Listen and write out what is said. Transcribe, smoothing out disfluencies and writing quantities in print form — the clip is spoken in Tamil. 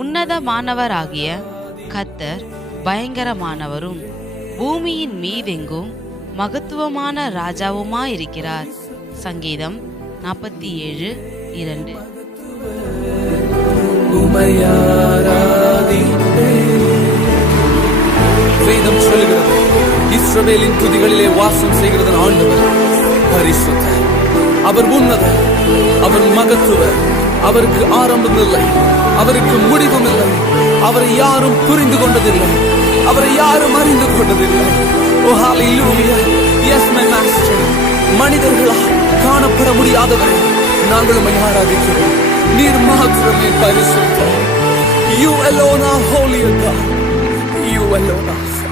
உன்னதமானவராகிய கர்த்தர் பயங்கரமானவரும் பூமியின் மீதெங்கும் மகத்துவமான ராஜாவுமாயிருக்கிறார். சங்கீதம் 47:2. வேதம் சொல்கிறது, இஸ்ரவேலின் துதிகளிலே வாசம் செய்கிறது ஆண்டவர் பரிசுத்தர். அவர் உன்னதர், அவர் மகத்துவர். அவருக்கு ஆரம்பம் இல்லை, அவருக்கு முடிவும் இல்லை. அவரை யாரும் புரிந்து கொண்டதில்லை, அவரை யாரும் அறிந்து கொண்டதில்லை. ஓ ஹalleluya, yes my master. மனிதர்களால் காணப்பட முடியாதவரை நாங்கள் உம்மை ஆராதிக்கிறோம். நீர் மாத்திரமே பரிசுத்தர். You alone are holy God. You alone are